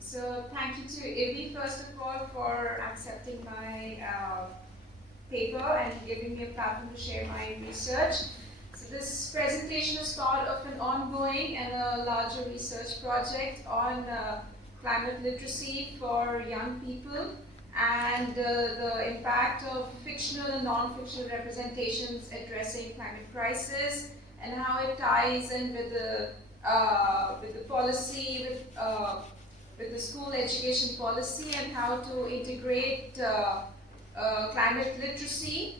So thank you to IBBY first of all for accepting my paper and giving me a platform to share my research. So this presentation is part of an ongoing and a larger research project on climate literacy for young people and the impact of fictional and non-fictional representations addressing climate crisis and how it ties in with the policy, with the school education policy, and how to integrate climate literacy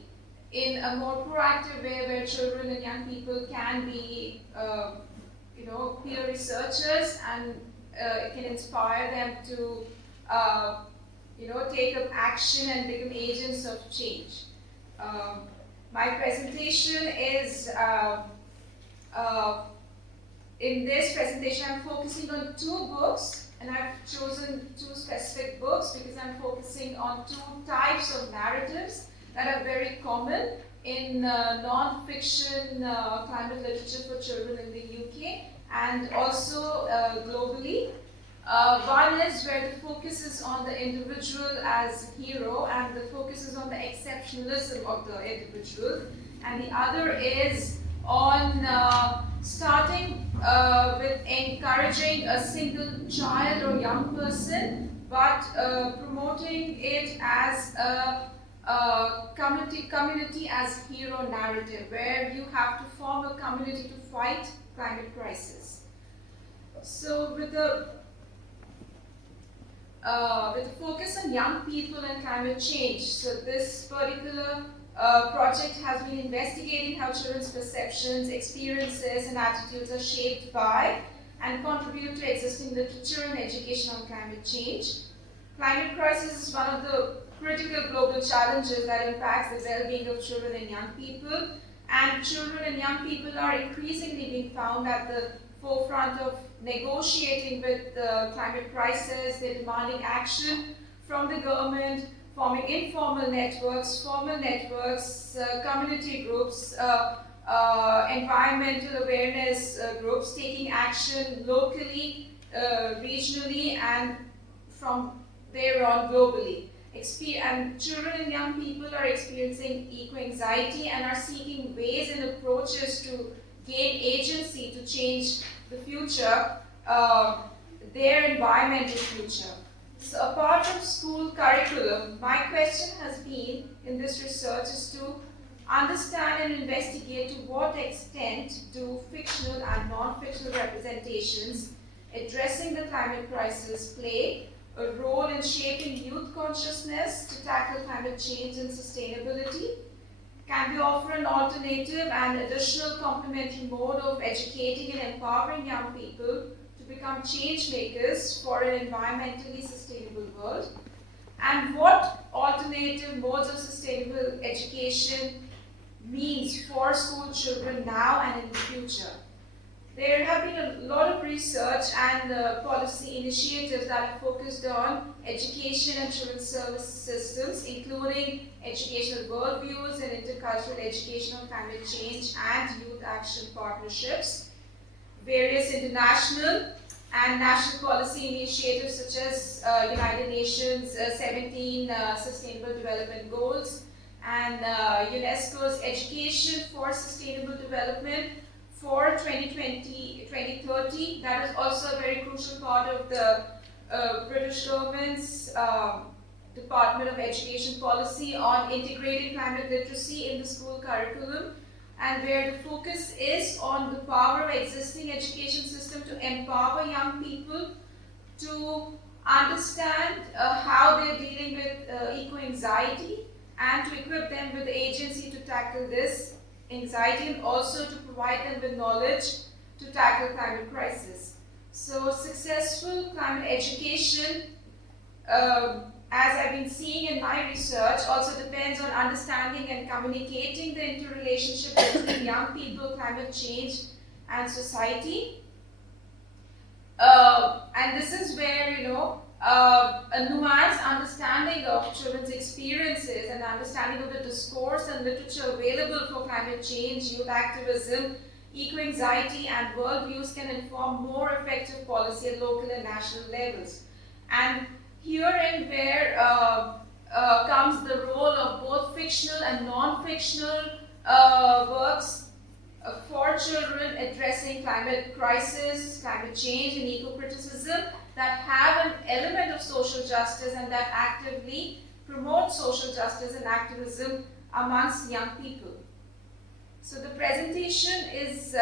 in a more proactive way where children and young people can be, peer researchers, and it can inspire them to, take up action and become agents of change. My presentation is, in this presentation, I'm focusing on two books, and I've chosen two specific books because I'm focusing on two types of narratives that are very common in non-fiction climate literature for children in the UK and also globally. One is where the focus is on the individual as hero and the focus is on the exceptionalism of the individual, and the other is on starting with encouraging a single child or young person, but promoting it as a community as hero narrative, where you have to form a community to fight climate crisis. So with the focus on young people and climate change, so this particular project has been investigating how children's perceptions, experiences, and attitudes are shaped by and contribute to existing literature and education on climate change. Climate crisis is one of the critical global challenges that impacts the well-being of children and young people, and children and young people are increasingly being found at the forefront of negotiating with the climate crisis. They're demanding action from the government, forming informal networks, formal networks, community groups, environmental awareness groups, taking action locally, regionally, and from there on globally. And children and young people are experiencing eco-anxiety and are seeking ways and approaches to gain agency to change the future, their environmental future. So apart from school curriculum, my question has been in this research is to understand and investigate to what extent do fictional and non-fictional representations addressing the climate crisis play a role in shaping youth consciousness to tackle climate change and sustainability? Can we offer an alternative and additional complementary mode of educating and empowering young people to become change makers for an environmentally sustainable world? And what alternative modes of sustainable education means for school children now and in the future? There have been a lot of research and policy initiatives that are focused on education and children's service systems, including educational worldviews and intercultural education on climate change and youth action partnerships. Various international and national policy initiatives such as United Nations 17 Sustainable Development Goals and UNESCO's Education for Sustainable Development for 2030. That is also a very crucial part of the British government's Department of Education policy on integrating climate literacy in the school curriculum, and where the focus is on the power of existing education system to empower young people to understand how they're dealing with eco-anxiety and to equip them with the agency to tackle this anxiety and also to provide them with knowledge to tackle climate crisis. So successful climate education, as I've been seeing in my research, also depends on understanding and communicating the interrelationship between young people, climate change, and society. And this is where, a nuanced understanding of children's experiences and understanding of the discourse and literature available for climate change, youth activism eco-anxiety and worldviews can inform more effective policy at local and national levels. And herein where comes the role of both fictional and non-fictional works for children addressing climate crisis, climate change, and eco-criticism that have an element of social justice and that actively promote social justice and activism amongst young people. So the presentation is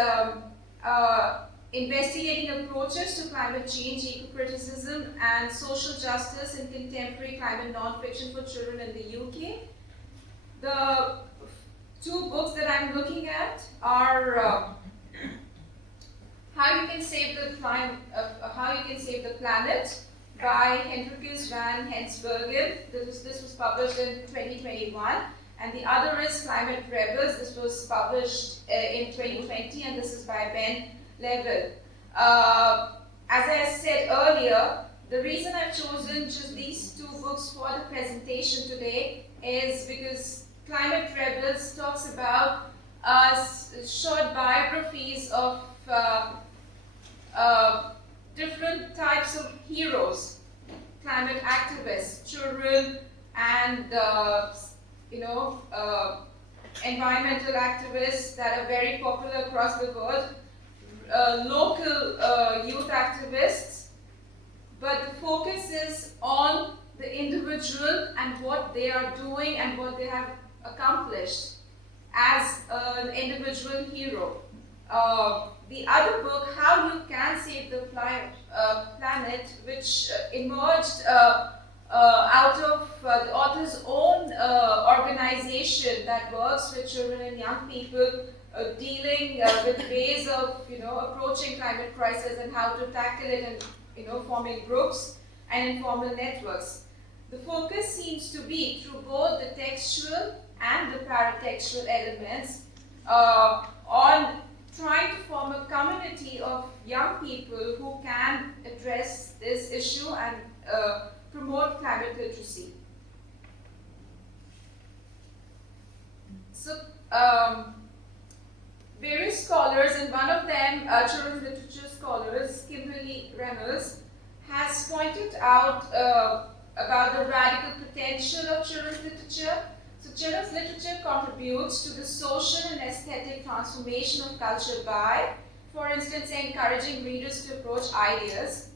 investigating approaches to climate change, eco-criticism, and social justice in contemporary climate non-fiction for children in the UK. The two books that I'm looking at are How You Can Save the Planet by Hendrikus van Hensbergen. This was published in 2021. And the other is Climate Rebels. This was published in 2020, and this is by Ben Level. As I said earlier, the reason I've chosen just these two books for the presentation today is because Climate Rebels talks about short biographies of different types of heroes, climate activists, children, and environmental activists that are very popular across the world, local youth activists, but the focus is on the individual and what they are doing and what they have accomplished as an individual hero. The other book, How You Can Save the Planet, which emerged out of the author's own organization that works with children and young people dealing with ways of approaching climate crisis and how to tackle it, and forming groups and informal networks. The focus seems to be through both the textual and the paratextual elements on trying to form a community of young people who can address this issue and promote climate literacy. So, various scholars, and one of them, children's literature scholars, Kimberly Reynolds, has pointed out about the radical potential of children's literature. So, children's literature contributes to the social and aesthetic transformation of culture by, for instance, encouraging readers to approach ideas,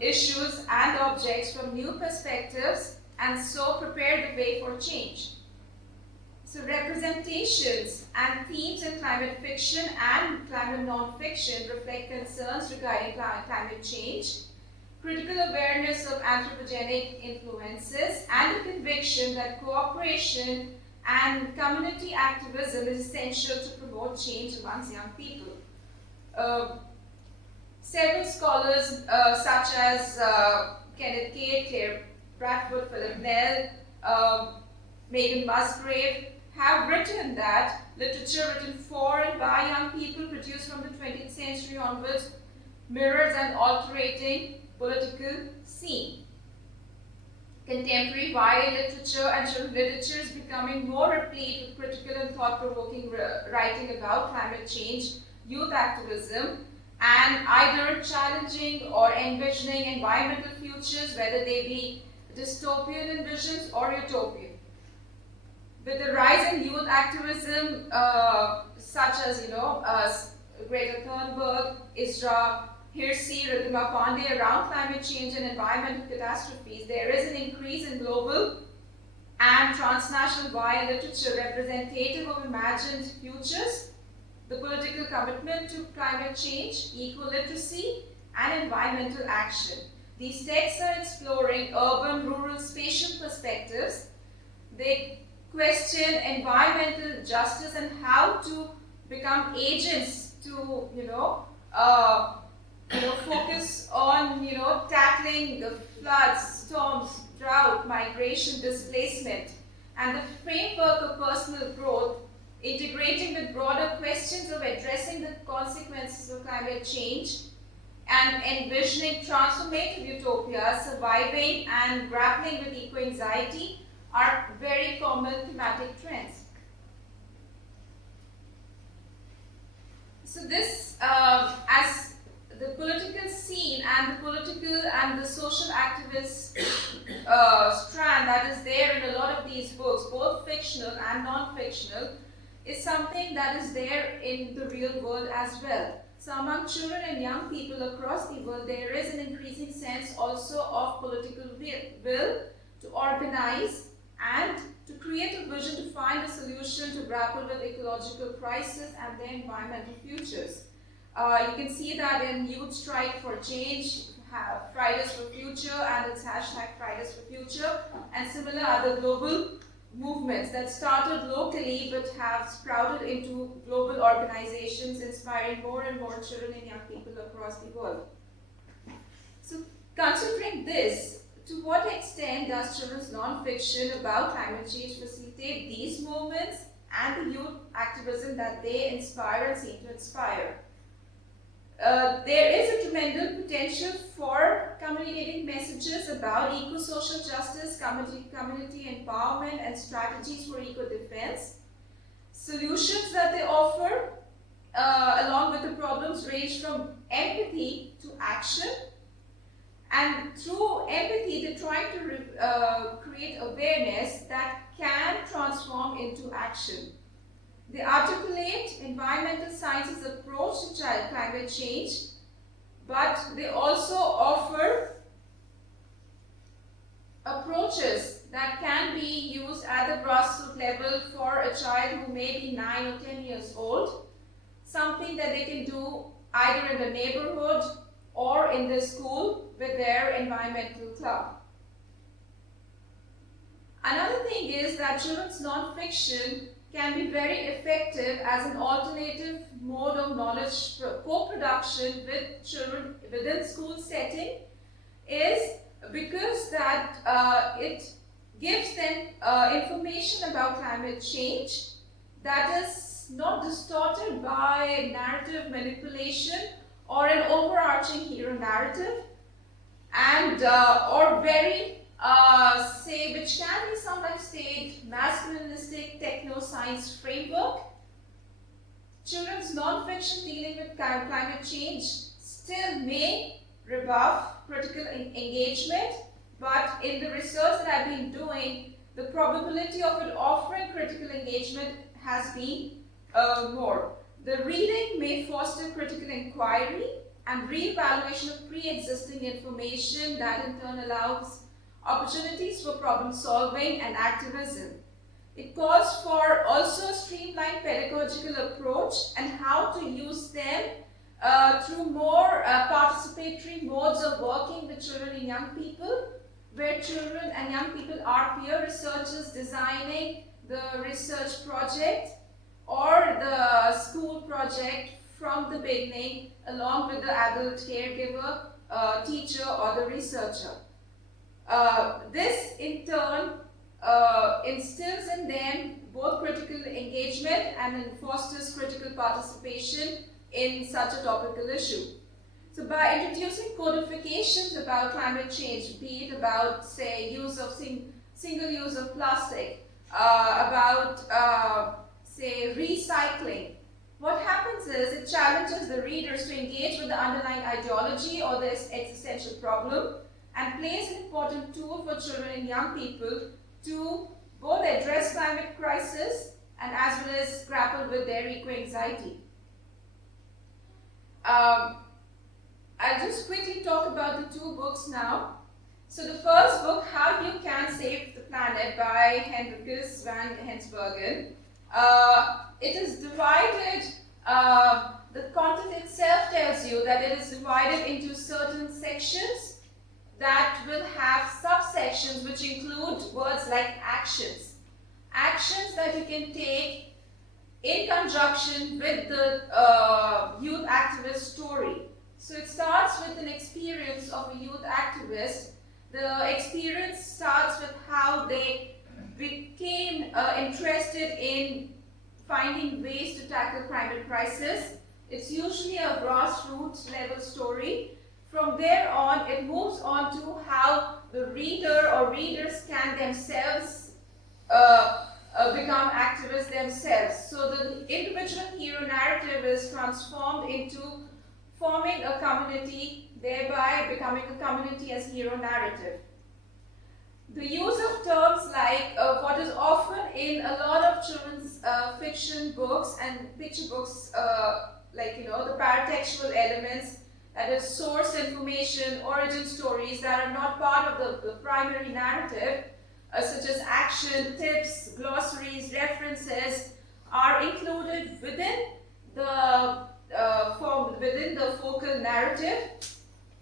issues and objects from new perspectives, and so prepare the way for change. So representations and themes in climate fiction and climate non-fiction reflect concerns regarding climate change, critical awareness of anthropogenic influences, and the conviction that cooperation and community activism is essential to promote change amongst young people. Several scholars such as Kenneth Cade, Claire Bradford, Philip Nell, Megan Musgrave have written that literature written for and by young people produced from the 20th century onwards mirrors an altering political scene. Contemporary YA literature and children's literature is becoming more replete with critical and thought-provoking writing about climate change, youth activism, and either challenging or envisioning environmental futures, whether they be dystopian envisions or utopian. With the rise in youth activism, such as Greta Thunberg, Isra Hirsi, Ridhima Pandey around climate change and environmental catastrophes, there is an increase in global and transnational YA literature representative of imagined futures, the political commitment to climate change, eco-literacy, and environmental action. These texts are exploring urban, rural, spatial perspectives. They question environmental justice and how to become agents to, focus on, tackling the floods, storms, drought, migration, displacement, and the framework of personal growth, integrating with broader questions of addressing the consequences of climate change and envisioning transformative utopias, surviving and grappling with eco-anxiety are very common thematic trends. So this, as the political scene and the political and the social activist strand that is there in a lot of these books, both fictional and non-fictional, is something that is there in the real world as well. So among children and young people across the world, there is an increasing sense also of political will to organize and to create a vision to find a solution to grapple with ecological crisis and their environmental futures. You can see that in Youth Strike for Change, Fridays for Future, and its hashtag Fridays for Future, and similar other global movements that started locally but have sprouted into global organizations inspiring more and more children and young people across the world. So, considering this, to what extent does children's non-fiction about climate change facilitate these movements and the youth activism that they inspire and seem to inspire? There is a tremendous potential for communicating messages about eco-social justice, community empowerment, and strategies for eco-defense. Solutions that they offer, along with the problems, range from empathy to action. And through empathy, they're trying to create awareness that can transform into action. They articulate environmental science's approach to climate change, but they also offer approaches that can be used at the grassroots level for a child who may be 9 or 10 years old, something that they can do either in the neighborhood or in the school with their environmental club. Another thing is that children's non-fiction can be very effective as an alternative mode of knowledge co-production with children within school setting, is because that it gives them information about climate change that is not distorted by narrative manipulation or an overarching hero narrative, and or very which can be sometimes staged masculinistic techno-science framework. Children's non-fiction dealing with climate change still may rebuff critical engagement, but in the research that I've been doing, the probability of it offering critical engagement has been more. The reading may foster critical inquiry and re-evaluation of pre-existing information that in turn allows opportunities for problem solving and activism. It calls for also a streamlined pedagogical approach and how to use them through more participatory modes of working with children and young people, where children and young people are peer researchers designing the research project or the school project from the beginning, along with the adult caregiver, teacher, or the researcher. This in turn instills in them both critical engagement and fosters critical participation in such a topical issue. So by introducing codifications about climate change, be it about, say, use of single use of plastic, about say recycling, what happens is it challenges the readers to engage with the underlying ideology or the existential problem, and plays an important tool for children and young people to both address climate crisis and as well as grapple with their eco-anxiety. I'll just quickly talk about the two books now. So the first book, How You Can Save the Planet by Henrikus van Hensbergen. It is divided, the content itself tells you that it is divided into certain sections that will have subsections which include words like actions. Actions that you can take in conjunction with the youth activist story. So it starts with an experience of a youth activist. The experience starts with how they became interested in finding ways to tackle climate crisis. It's usually a grassroots level story. From there on, it moves on to how the reader or readers can themselves become activists themselves. So the individual hero narrative is transformed into forming a community, thereby becoming a community as hero narrative. The use of terms like what is often in a lot of children's fiction books and picture books, like the paratextual elements, that is source information, origin stories that are not part of the primary narrative, such as action, tips, glossaries, references, are included within the focal narrative.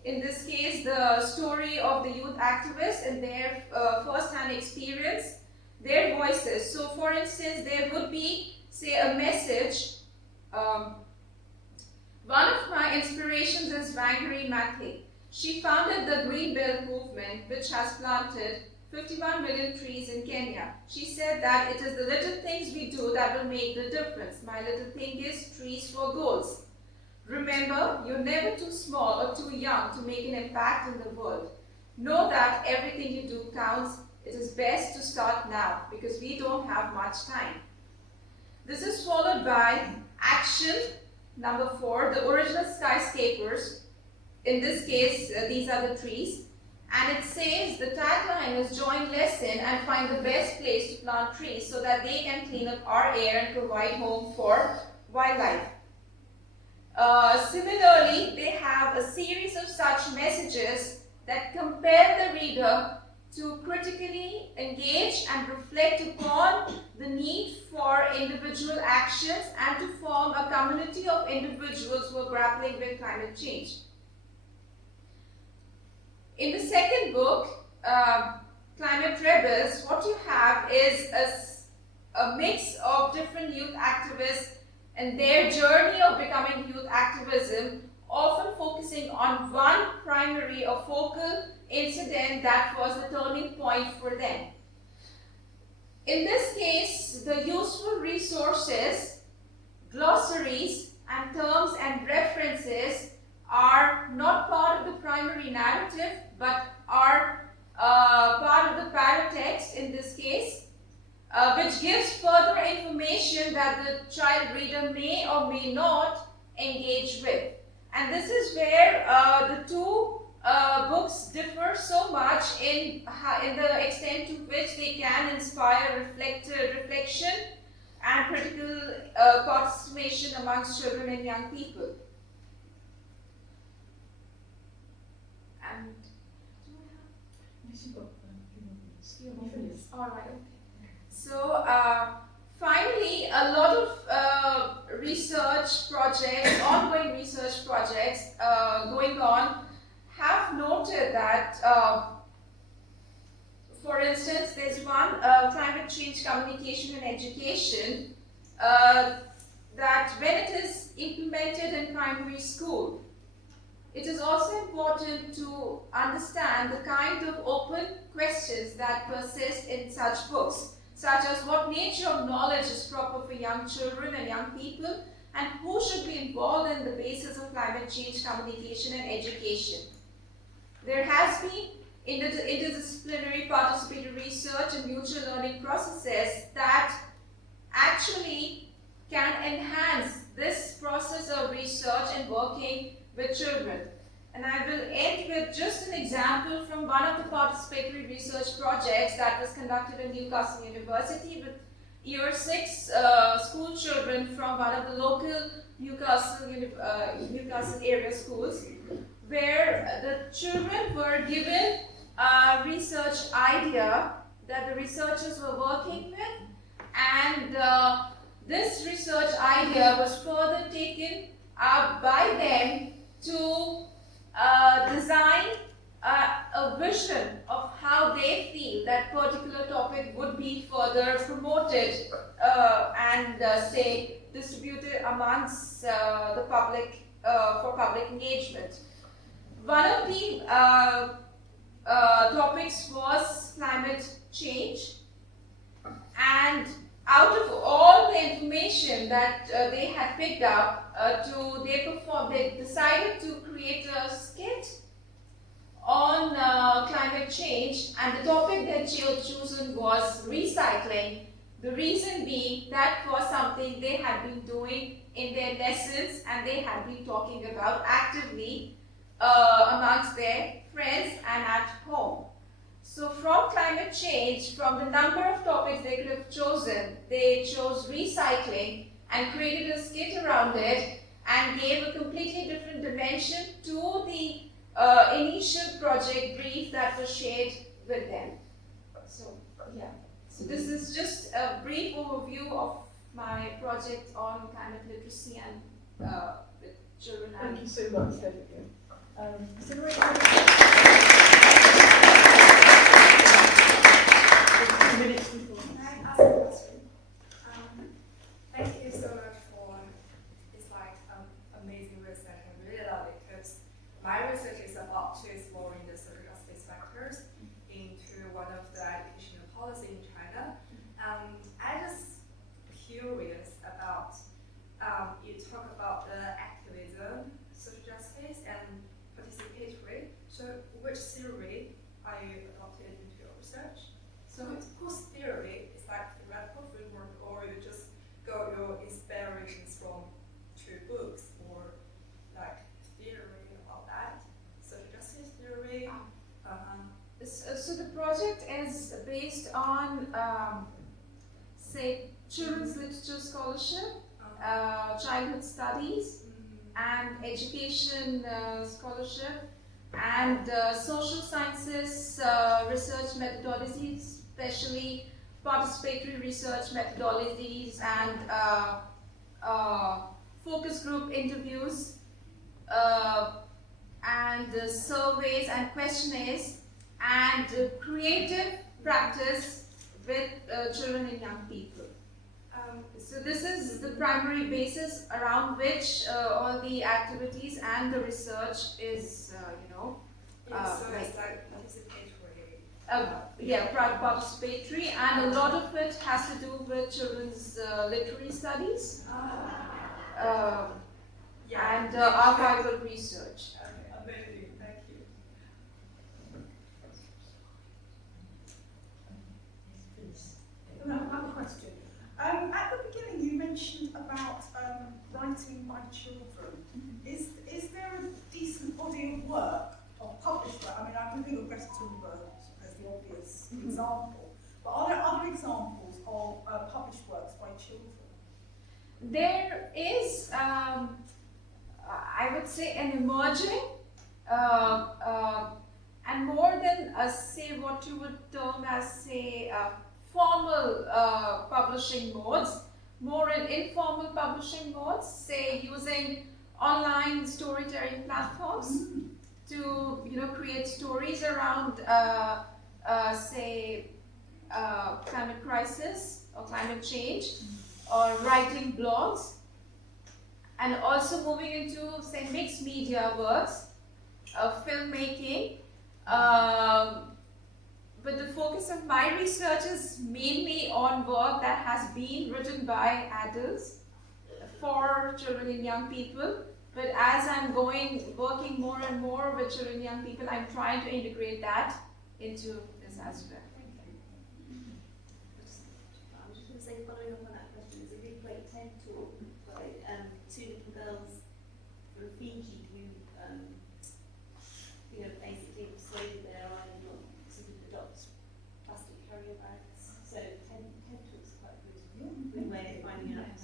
In this case, the story of the youth activists and their first-hand experience, their voices. So, for instance, there would be, say, a message. One of my inspirations is Wangari Maathai. She founded the Green Belt movement, which has planted 51 million trees in Kenya. She said that it is the little things we do that will make the difference. My little thing is trees for goals. Remember, you're never too small or too young to make an impact in the world. Know that everything you do counts. It is best to start now because we don't have much time. This is followed by action. Number 4, the original skyscrapers. In this case, these are the trees. And it says, the tagline is join lesson and find the best place to plant trees so that they can clean up our air and provide home for wildlife. Similarly, they have a series of such messages that compel the reader to critically engage and reflect upon the need for individual actions and to form a community of individuals who are grappling with climate change. In the second book, Climate Rebels, what you have is a mix of different youth activists and their journey of becoming youth activism, often focusing on one primary or focal incident that was the turning point for them. In this case, the useful resources, glossaries, and terms and references are not part of the primary narrative, but are part of the paratext in this case, which gives further information that the child reader may or may not engage with. And this is where the two books differ so much in the extent to which they can inspire reflection and critical participation amongst children and young people. And do I have? All right. So finally, a lot of research projects, ongoing research projects going on, have noted that, for instance, there's one, climate change communication and education, that when it is implemented in primary school, it is also important to understand the kind of open questions that persist in such books, such as what nature of knowledge is proper for young children and young people, and who should be involved in the basis of climate change communication and education. There has been interdisciplinary participatory research and mutual learning processes that actually can enhance this process of research and working with children. And I will end with just an example from one of the participatory research projects that was conducted in Newcastle University with Year 6 school children from one of the local Newcastle area schools, where the children were given a research idea that the researchers were working with, and this research idea was further taken up by them to design a vision of how they feel that particular topic would be further promoted and say distributed amongst the public for public engagement. One of the topics was climate change, and out of all the information that they had picked up, they decided to create a skit on climate change, and the topic they had chosen was recycling, The reason being that was something they had been doing in their lessons and they had been talking about actively amongst their friends and at home. So from climate change, from the number of topics they could have chosen, they chose recycling and created a skit around it and gave a completely different dimension to the initial project brief that was shared with them. So, yeah. So this is just a brief overview of my project on climate literacy and with children. Thank you so much, Devika. Thank you so much for this amazing research. I really love it because my research is about to exploring the social justice factors into one of the educational policy in China. I just curious about you talk about the activism, social justice, and participatory. So which theory are you adopted into your research? So whose theory is like theoretical framework, or you just got your inspirations from two books, or like theory about that? Social justice theory. So the project is based on, say, children's literature scholarship, childhood studies, and education scholarship, and social sciences research methodologies, especially participatory research methodologies and focus group interviews and surveys and questionnaires and creative practice with children and young people. So this is the primary basis around which all the activities and the research is, so it's like participatory. Participatory, and a lot of it has to do with children's literary studies and archival research. Okay, amazing, thank you. I have a question. At the beginning, you mentioned about writing by children. Is there a decent body of work, or published work? I mean, I can think of Greta Thunberg as the obvious example, but are there other examples of published works by children? There is, I would say, an emerging and more than say what you would term as say formal publishing modes, more in informal publishing modes, say using online storytelling platforms to create stories around say climate crisis or climate change, or writing blogs, and also moving into say mixed media works, filmmaking. But the focus of my research is mainly on work that has been written by adults for children and young people. But as I'm working more and more with children and young people, I'm trying to integrate that into this aspect. I'm just going to say, following up on that question, there's a really great TED talk by two little girls from Fiji who, basically persuaded their island not to adopt plastic carrier bags. So TED talks are quite good way of finding out.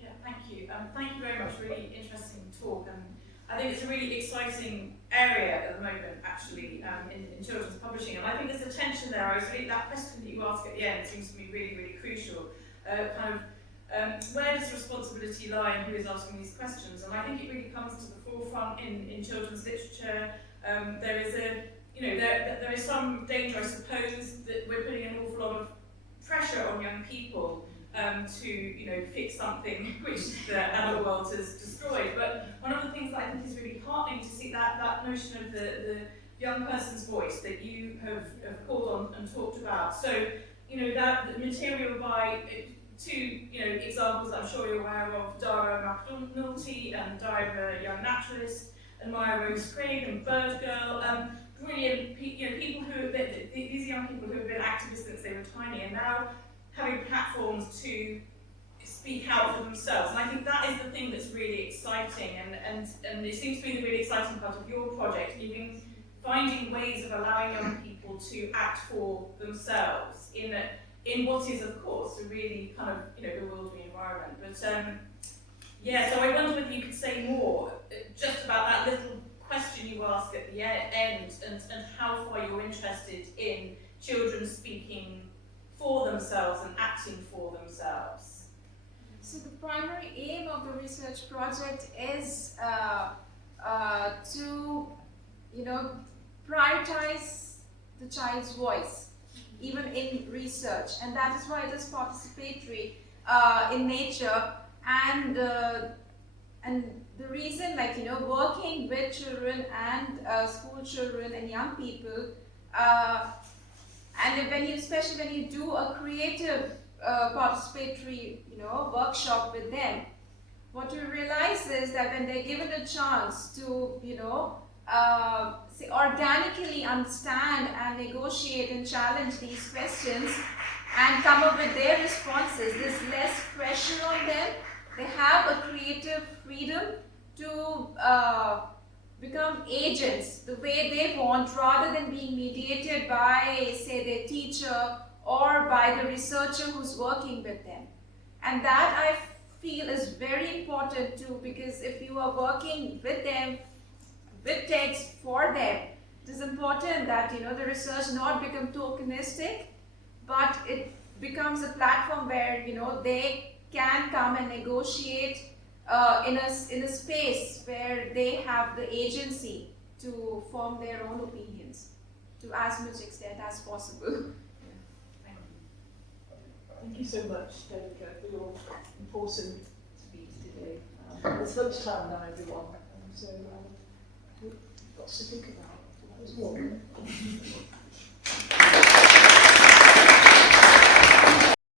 Yeah, thank you. Thank you very much. Really interesting talk, and I think it's a really exciting area at the moment, actually, in children's publishing. And I think there's a tension there. That question that you asked at the end seems to me really, really crucial. Where does responsibility lie in who is asking these questions? And I think it really comes to the forefront in children's literature. There is there is some danger, I suppose, that we're putting an awful lot of pressure on young people to fix something which the adult world has destroyed. But one of the things that I think is really heartening to see that notion of the young person's voice that you have called on and talked about. So that the material by two examples that I'm sure you're aware of, Dara McNulty and Diary of a Young Naturalist, and Maya Rose Craig and Bird Girl. brilliant, people who, these young people who have been activists since they were tiny and now having platforms to speak out for themselves. And I think that is the thing that's really exciting, and it seems to be the really exciting part of your project, even finding ways of allowing young people to act for themselves in what is, of course, a really kind of, bewildering environment. But yeah, so I wonder whether you could say more just about that little question you asked at the end, and how far you're interested in children speaking for themselves and acting for themselves. So the primary aim of the research project is to, prioritize the child's voice, even in research, and that is why it is participatory in nature. And the reason, working with children and school children and young people, and especially when you do a creative participatory, workshop with them, what you realize is that when they're given a chance to, say, organically understand and negotiate and challenge these questions and come up with their responses, there's less pressure on them. They have a creative freedom to become agents the way they want, rather than being mediated by, say, their teacher or by the researcher who's working with them. And that, I feel, is very important too, because if you are working with them, with text for them, it is important that the research not become tokenistic, but it becomes a platform where they can come and negotiate in a space where they have the agency to form their own opinions to as much extent as possible. Thank you so much, Devika, for your important speech today. It's lunchtime now, everyone, so we've got to think about that as well.